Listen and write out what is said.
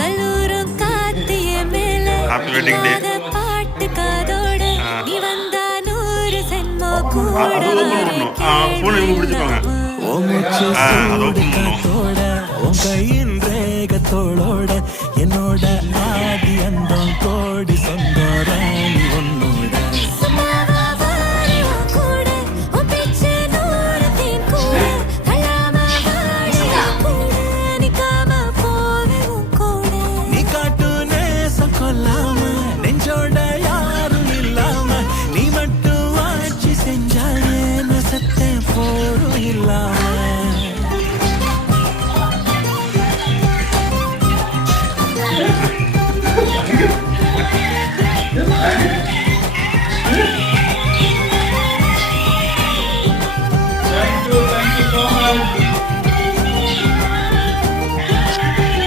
கல்லூரும் காத்திய மேல happy wedding day. பாட்டு காதோட நீ வந்தா 100 சென்மோ கூட அது ஓபன் பண்ணணும். போன் இவங்க பிடிச்சுக்கோங்க. அது ஓபன் பண்ணணும். கையின் ரேகத்தோளோட என்னோட ஆதி அந்த